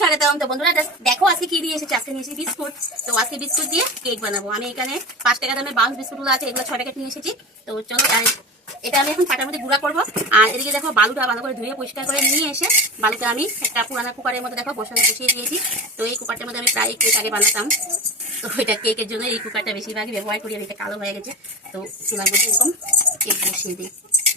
স্বাগতম। তো বন্ধুরা দেখো আজকে কি দিয়ে এসেছি। আজকে নিয়ে এসেছি বিস্কুট। তো আজকে বিস্কুট দিয়ে কেক বানাবো। আমি এখানে 5 টাকা দামের বাউন্স বিস্কুটগুলো আছে, এগুলো 6 প্যাকেট নিয়ে এসেছি। তো চলো এটা আমি এখন পাটার মধ্যে গুঁড়া করবো। আর এদিকে দেখো বালুটা ভালো করে ধুয়ে পরিষ্কার করে নিয়ে এসে বালুটা আমি একটা পুরানা কুকারের মধ্যে দেখো বসিয়ে দিয়েছি। তো এই কুকারটার মধ্যে আমি প্রায় কেক আগে বানাতাম। তো এটা কেকের জন্য এই কুকারটা বেশিরভাগই ব্যবহার করি। এটা কালো হয়ে গেছে। তো চুলার মধ্যে এরকম কেক বসিয়ে দিই,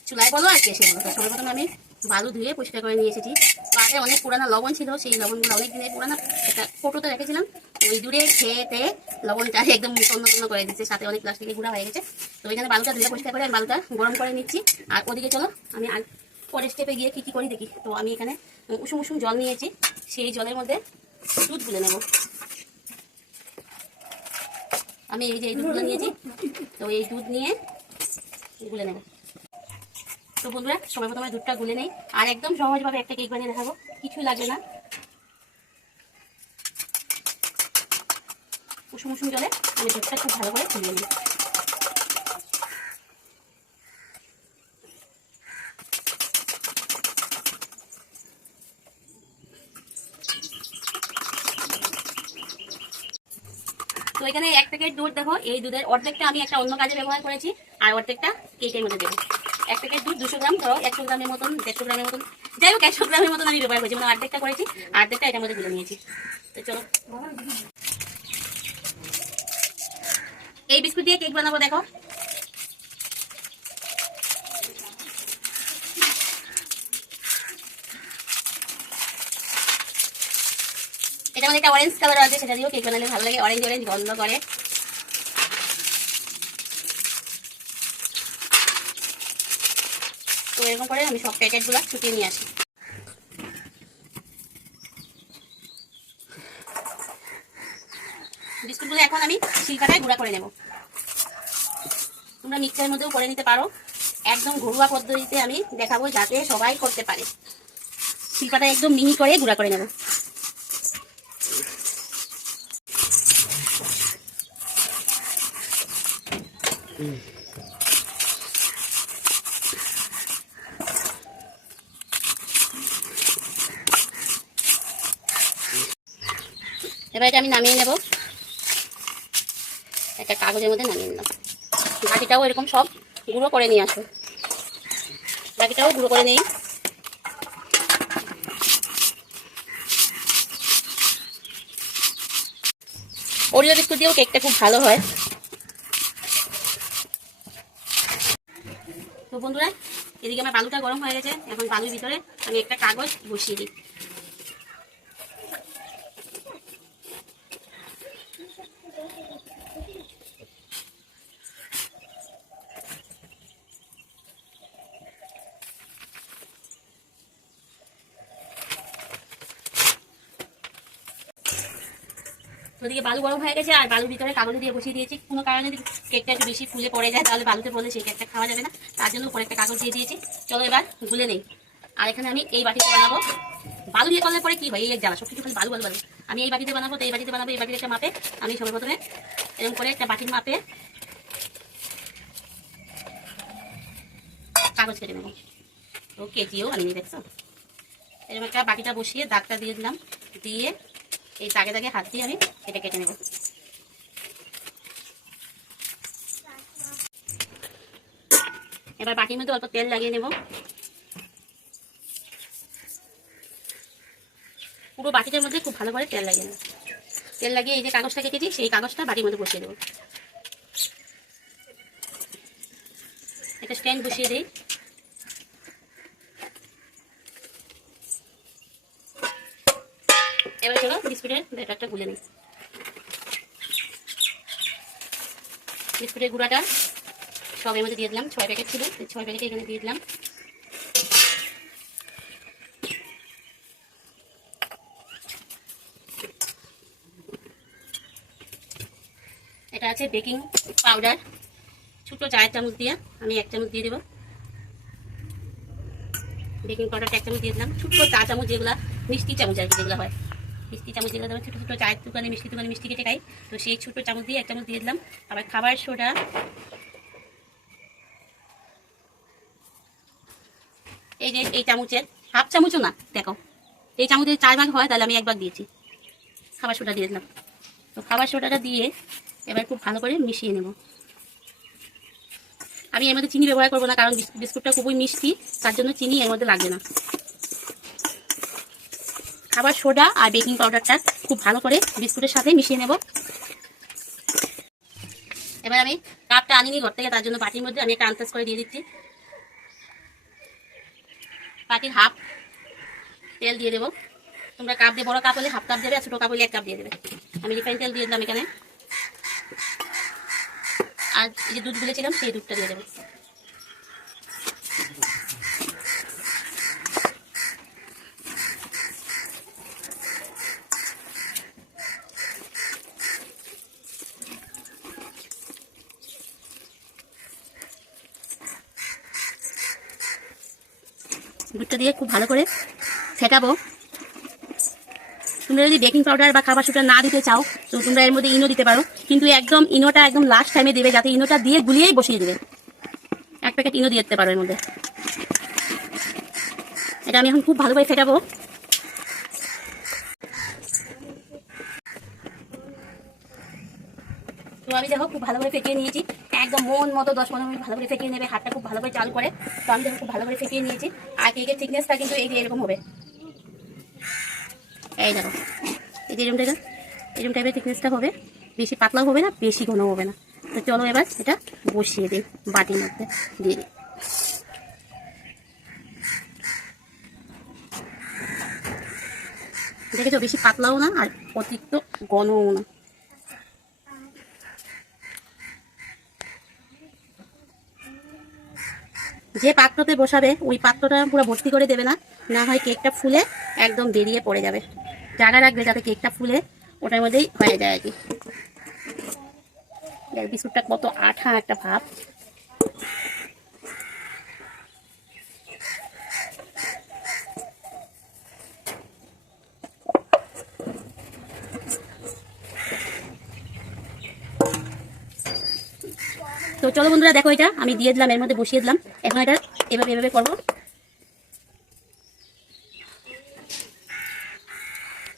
চুলায় বলো আর কেসে বলো। তো সর্বপ্রথম আমি বালু ধুয়ে পরিষ্কার করে নিয়ে এসেছি। তো আগে অনেক পুরানো লবণ ছিল, সেই লবণগুলো অনেক দিনের পুরানো একটা ফটোতে রেখেছিলাম। তো ওই দূরে খেয়ে লবণটা একদম তন্ন করে দিচ্ছে, সাথে অনেক প্লাস্টিকের গুঁড়া হয়ে গেছে। তো ওইখানে বালুটা ধুয়ে পরিষ্কার করে আমি বালুটা গরম করে নিচ্ছি। আর ওদিকে চলো আমি পরের স্টেপে গিয়ে কি করি দেখি। তো আমি এখানে উষুম জল নিয়েছি, সেই জলের মধ্যে দুধ গুলে নেব। আমি এই যে এই দুধগুলো নিয়েছি, তো এই দুধ নিয়ে গুলে নেব। তো বন্ধুরা সবাই প্রথমে দুধটা গুলে নেই। আর একদম সহজভাবে একটা কেক বানিয়ে দেখাবো, কিছুই লাগবে না। উষুম জলে আমি দুধটা খুব ভালো করে গুলে নিই। তো এখানে 1 প্যাকেট দুধ দেখো, এই দুধের অর্ধেকটা আমি একটা অন্য কাজে ব্যবহার করেছি, আর অর্ধেকটা কেকের মধ্যে দেবো। 1 প্যাকেট দুধ 200 গ্রাম, ধরো 100 গ্রামের মতন, 150 গ্রামের মতন, যাই হোক 100 গ্রামের মতন আমি ব্যবহার করেছি, মানে অর্ধেকটা করেছি, অর্ধেকটা এটার মধ্যে গুলে নিয়েছি। তো চলো এই বিস্কুট দিয়ে কেক বানাবো। দেখো এটা মধ্যে একটা অরেঞ্জ কালার আছে, সেটা দিয়েও কেক বানালে ভালো লাগে, অরেঞ্জ গন্ধ করে। তো এরকম করে আমি সব প্যাকেটগুলো ছুটিয়ে নিয়ে আসি। বিস্কুটগুলো এখন আমি শিলপাটায় গুঁড়া করে নেব। তোমরা মিক্সারের মধ্যেও করে নিতে পারো, একদম ঘরোয়া পদ্ধতিতে আমি দেখাবো যাতে সবাই করতে পারে। শিলপাটায় একদম মিহি করে গুঁড়া করে নেব। এবার এটা আমি নামিয়ে নেব, একটা কাগজের মধ্যে নামিয়ে নিলাম। বাকিটাও এরকম সব গুঁড়ো করে নিয়ে আসো, বাকিটাও গুঁড়ো করে নিই। ওরিও বিস্কুট দিয়েও কেকটা খুব ভালো হয়। তো বন্ধুরা এদিকে আমার বালুটা গরম হয়ে গেছে, এখন বালুর ভিতরে আমি একটা কাগজ বসিয়ে দিই। ওদিকে বালু গরম হয়ে গেছে, আর বালুর ভিতরে কাগজ দিয়ে বসিয়ে দিয়েছি। কোনো কারণে যদি কেকটা একটু বেশি ফুলে পড়ে যায় তাহলে বালুতে পড়লে সেই কেকটা খাওয়া যাবে না, তার জন্য উপরে একটা কাগজ দিয়ে দিয়েছি। চলো এবার গুলে নেই। আর এখানে আমি এই বাটিতে বানাবো। বালু দিয়ে করলে পরে কি হয়, এই এক জ্বালা, সব কিছু খালি বালু। আমি এই বাটিতে বানাবো। তো এই বাটিতে বানাবো, এই বাটির একটা মাপে আমি সবার প্রথমে এরকম করে একটা বাটির মাপে কাগজ কেটে নেবো। তো কেজিও আনিয়ে দেখছো, এরকম একটা বাটিটা বসিয়ে দাগটা দিয়ে দিলাম, দিয়ে এই দাগে হাত দিয়ে আমি এটা কেটে নেব। এবার বাটির মধ্যে অল্প তেল লাগিয়ে নেব। পুরো বাটিটার মধ্যে খুব ভালো করে তেল লাগিয়ে নেব। তেল লাগিয়ে এই যে কাগজটা কেটেছি সেই কাগজটা বাটির মধ্যে বসিয়ে দেবো। একটা স্ট্যান্ড বসিয়ে দিই। এবার চলো বিস্কুটের ব্যাটারটা গুলে নিই। বিস্কুটের গুঁড়াটা সবের মধ্যে দিয়ে দিলাম। 6 প্যাকেট ছিল, 6 প্যাকেট এখানে দিয়ে দিলাম। এটা আছে বেকিং পাউডার, ছোটো 4 চামচ দিয়ে আমি 1 চামচ দিয়ে দেবো। বেকিং পাউডারটা 1 চামচ দিয়ে দিলাম। ছোটো 4 চামচ যেগুলো মিষ্টি চামচ আর কি, যেগুলো হয় মিষ্টি চামচ, যেগুলো ছোটো ছোটো চায়ের দোকানে মিষ্টি কেটে খাই, তো সেই ছোটো চামচ দিয়ে 1 চামচ দিয়ে দিলাম। আবার খাবার সোডা এই যে এই চামচের হাফ চামচও না, দেখো এই চামচের 4 ভাগ হয়, তাহলে আমি 1 ভাগ দিয়েছি। খাবার সোডা দিয়ে দিলাম। তো খাবার সোডাটা দিয়ে এবার খুব ভালো করে মিশিয়ে নেব। আমি এর মধ্যে চিনি ব্যবহার করবো না, কারণ বিস্কুটটা খুবই মিষ্টি, তার জন্য চিনি এর মধ্যে লাগবে না। খাবার সোডা আর বেকিং পাউডারটা খুব ভালো করে বিস্কুটের সাথে মিশিয়ে নেব। এবার আমি কাপটা আনিনি ঘর থেকে, তার জন্য বাটির মধ্যে আমি একটা আন্দাজ করে দিয়ে দিচ্ছি। বাটির হাফ তেল দিয়ে দেবো। তোমরা কাপ দিয়ে, বড় কাপ হলে হাফ কাপ দেবে, আর ছোটো কাপ হলে 1 কাপ দিয়ে দেবে। আমি রিফাইন তেল দিয়ে দিলাম এখানে। আর এই যে দুধ গুলেছিলাম সেই দুধটা দিয়ে দেবো। দুধটা দিয়ে খুব ভালো করে ফেটাবো। তোমরা যদি বেকিং পাউডার বা খাবার সোডা না দিতে চাও, তো তোমরা এর মধ্যে ইনো দিতে পারো, কিন্তু একদম ইনোটা একদম লাস্ট টাইমে দেবে, যাতে ইনোটা দিয়ে গুলিয়েই বসিয়ে দেবে। 1 প্যাকেট ইনো দিয়ে দিতে পারো এর মধ্যে। এটা আমি এখন খুব ভালো করে ফেটাবো। তো আমি দেখো খুব ভালো করে ফেটিয়ে নিয়েছি, একদম মন মতো 10-15 মিনিট ভালো করে ফেটিয়ে নেবে, হাতটা খুব ভালো করে চালু করে। তো আমি দেখো খুব ভালো করে ফেটিয়ে নিয়েছি। আর কেকের থিকনেসটা কিন্তু এই যে এরকম হবে, এই দেখো এই যে এরকম টাইপের থিকনেসটা হবে, বেশি পাতলাও হবে না, বেশি ঘন হবে না। তো চলো এবার এটা বসিয়ে দিই, বাটির মধ্যে দিয়ে দিই। দেখেছো, বেশি পাতলাও না আর অতিরিক্ত ঘনও না। যে পাত্রতে বসাবে ওই পাত্রটা পুরো ভর্তি করে দেবে না, না হয় কেকটা ফুলে একদম বেরিয়ে পড়ে যাবে। জায়গা রাখবে যাতে কেকটা ফুলে ওটার মধ্যেই হয়ে যায় আর কি। বিস্কুটটা কত আঠা একটা ভাব। তো চলো বন্ধুরা, দেখো এটা আমি দিয়ে দিলাম, এর মধ্যে বসিয়ে দিলাম। এখন এটা এভাবে করবো,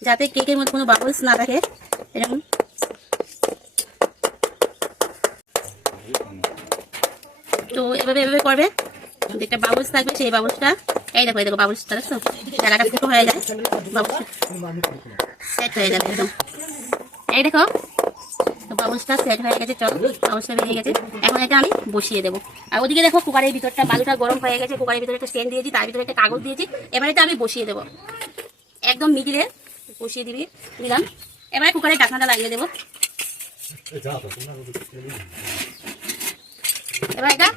যাতে কেকের মধ্যে কোনো বাবলস না থাকে। এরকম তো এভাবে করবে, একটা বাবলস থাকবে, সেই বাবলসটা এই দেখো বাবলসটা দেখছো, জায়গাটা ফুটো হয়ে যায়, বাবলস সেট হয়ে যাবে একদম। এই দেখো বাবলসটা সেট হয়ে গেছে। চলো, বাবলসটা বেরিয়ে গেছে। এখন এটা আমি বসিয়ে দেবো। আর ওদিকে দেখো কুকারের ভিতরটা বালুটা গরম হয়ে গেছে, কুকারের ভিতরে একটা স্ট্যান্ড দিয়েছি, তার ভিতরে একটা কাগজ দিয়েছি। এবার এটা আমি বসিয়ে দেবো, একদম মিডিলে বসিয়ে দিলাম। এবারে কুকারের ঢাকনাটা লাগিয়ে দেবো। এবার এটা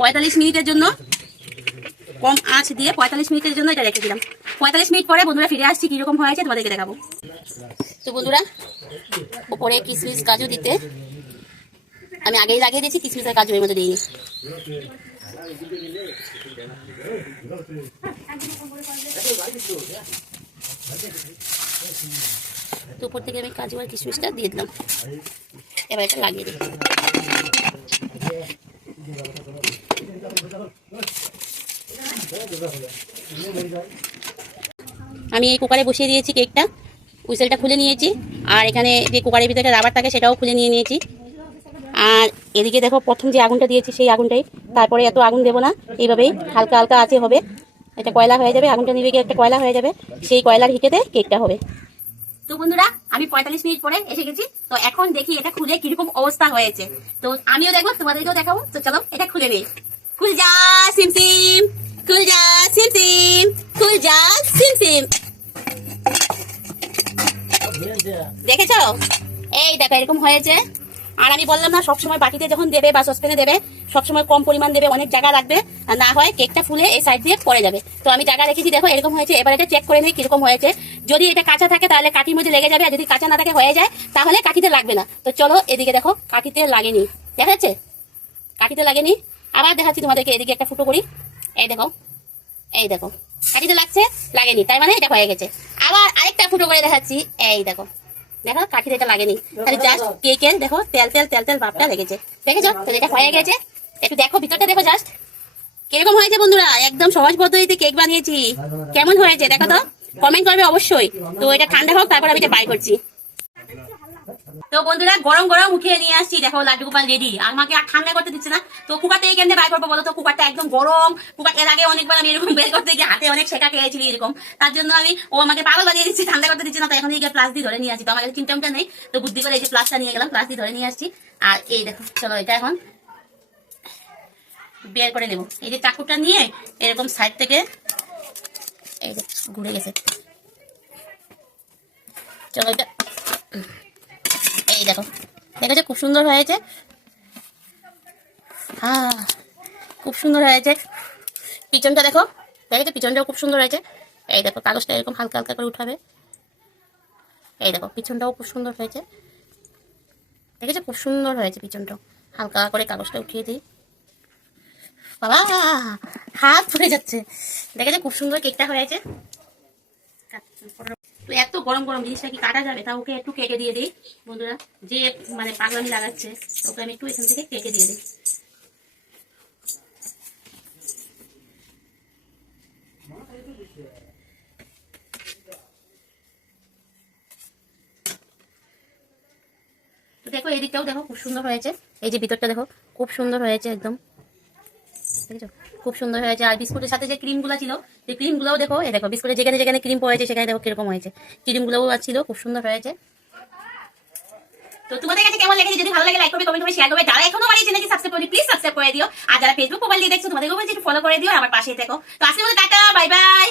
45 মিনিটের জন্য কম আঁচ দিয়ে 45 মিনিটের জন্য এটা রেখে দিলাম। 45 মিনিট পরে বন্ধুরা ফিরে আসছি, কিরকম হয়েছে তোমাদেরকে দেখাবো। তো বন্ধুরা, উপরে কিশমিশ কাজু দিতে আমি আগেই লাগিয়ে দিয়েছি, কিশমিশ আর কাজু এর মধ্যে দিইনি। তো উপর থেকে আমি কাজু আর কিশমিশটা দিয়ে দিলাম। এবার এটা লাগিয়ে দিই। আমি এই কুকারে বসিয়ে দিয়েছি কেকটা, হুইসেলটা খুলে নিয়েছি। আর এখানে যে কুকারের ভিতরে রাবার থাকে সেটাও খুলে নিয়েছি। আর এদিকে দেখো প্রথম যে আগুনটা দিয়েছি সেই আগুনটাই, তারপরে এত আগুন দেবো না, এইভাবেই হালকা হালকা আঁচে হবে। এটা কয়লা হয়ে যাবে, আগুনটা নিবে গিয়ে একটা কয়লা হয়ে যাবে, সেই কয়লার হিটেতে কেকটা হবে। তো বন্ধুরা, আমি 45 মিনিট পরে এসে গেছি। তো এখন দেখি এটা খুলে কিরকম অবস্থা হয়েছে। তো আমিও দেখবো, তোমাদেরকেও দেখাবো। তো চলো এটা খুলে নেই। খুল যা সিমসিম, খুল যা সিমসিম, খুল যা সিমসিম। দেখেছো, এই দেখো এরকম হয়েছে। আর আমি বললাম না, সবসময় বাটিতে যখন দেবে বা সসপ্যানে দেবে সবসময় কম পরিমাণ দেবে, অনেক জায়গা রাখবে, আর না হয় কেকটা ফুলে এই সাইড দিয়ে পড়ে যাবে। তো আমি জায়গা রেখেছি, দেখো এরকম হয়েছে। এবার এটা চেক করে নিই কিরকম হয়েছে। যদি এটা কাঁচা থাকে তাহলে কাঠির মধ্যে লেগে যাবে, আর যদি কাঁচা না থাকে হয়ে যায় তাহলে কাঠিতে লাগবে না। তো চলো এদিকে দেখো, কাঠিতে লাগেনি, দেখা যাচ্ছে কাঠিতে লাগেনি। আবার দেখাচ্ছি তোমাদেরকে, এদিকে একটা ফুটো করি। এই দেখো, এই দেখো কাঠিতে লাগছে, লাগেনি, তাই মানে এটা হয়ে গেছে। আবার আরেকটা ফুটো করে দেখাচ্ছি, এই দেখো, দেখো কাঠিতে এটা লাগেনি, খালি জাস্ট কেকের দেখো তেল তেল তেল তেল ভাবটা লেগেছে। দেখেছো, তো এটা হয়ে গেছে। একটু দেখো ভিতরটা, দেখো জাস্ট কিরকম হয়েছে বন্ধুরা। একদম সহজ পদ্ধতিতে কেক বানিয়েছি, কেমন হয়েছে দেখো তো। কমেন্ট করবে অবশ্যই। তো এটা ঠান্ডা হোক, তারপর আমি এটা বাই করছি। তো বন্ধুরা গরম গরম উঠিয়ে নিয়ে আসছি, দেখো লাড্ডু গোপাল রেডি। আমাকে আর ঠান্ডা করতে দিচ্ছে না, তো কুকার থেকে কেমনে বাই করবো বলো তো? কুকারটা একদম গরম। কুকার এর আগে অনেকবার আমি এরকম বের করতে গিয়ে হাতে অনেক শেখা খেয়েছিলি এরকম, তার জন্য ও আমাকে পাগল বানিয়ে দিচ্ছে, ঠান্ডা করতে দিচ্ছে না। তো এখন এই প্লাস দিয়ে ধরে নিয়ে আসছি, তো আমার কাছে চিমটামটা নেই, তো বুদ্ধি করে এই যে প্লাসটা নিয়ে গেলাম, প্লাস দিয়ে ধরে নিয়ে আসছি। আর এই দেখো, চলো এটা এখন বের করে নেবো। এই যে চাকুটা নিয়ে এরকম সাইড থেকে এই যে ঘুরে গেছে, চলো এটা এই দেখো, দেখেছো খুব সুন্দর হয়েছে। হ্যাঁ খুব সুন্দর হয়েছে। পিছনটা দেখো, দেখেছো পিছনটাও খুব সুন্দর হয়েছে। এই দেখো কাগজটা এরকম হালকা হালকা করে উঠাবে। এই দেখো পিছনটাও খুব সুন্দর হয়েছে, দেখেছো খুব সুন্দর হয়েছে পিছনটাও। হালকা করে কাগজটা উঠিয়ে দিই। বাবা হাত পুড়ে যাচ্ছে। দেখেছো খুব সুন্দর কেকটা হয়েছে। তো এত গরম গরম জিনিসটা কি কাটা যাবে? তা ওকে একটু কেটে দিয়ে দিই বন্ধুরা, যে মানে পাগলামি লাগাচ্ছে ওকে আমি একটু এখান থেকে কেটে দিয়ে দিই। তো দেখো এই দিকটাও দেখো খুব সুন্দর হয়েছে, এই যে ভিতরটা দেখো খুব সুন্দর হয়েছে একদম, দেখেছো খুব সুন্দর হয়েছে। আর বিস্কুটের সাথে যে ক্রিম গুলো ছিল, সেই ক্রিম গুলোও দেখো, এই দেখো বিস্কুটের যেখানে যেখানে ক্রিম পড়েছে সেখানে দেখো কিরকম হয়েছে, ক্রিম গুলোও ছিল, খুব সুন্দর হয়েছে। তো তোমাদের কাছে কেমন লেগেছে? যদি ভালো লাগে লাইক করবে, কমেন্ট করবে, শেয়ার করবে। যারা এখনো আমার এই চ্যানেলটি সাবস্ক্রাইব করেনি প্লিজ সাবস্ক্রাইব করে দিও। আর যারা ফেসবুক প্রোফাইল দিয়ে দেখছো তোমাদেরকেও বলছি একটু ফলো করে দিও, আমার পাশে থেকো। তো আজকের মতো টাটা, বাই বাই।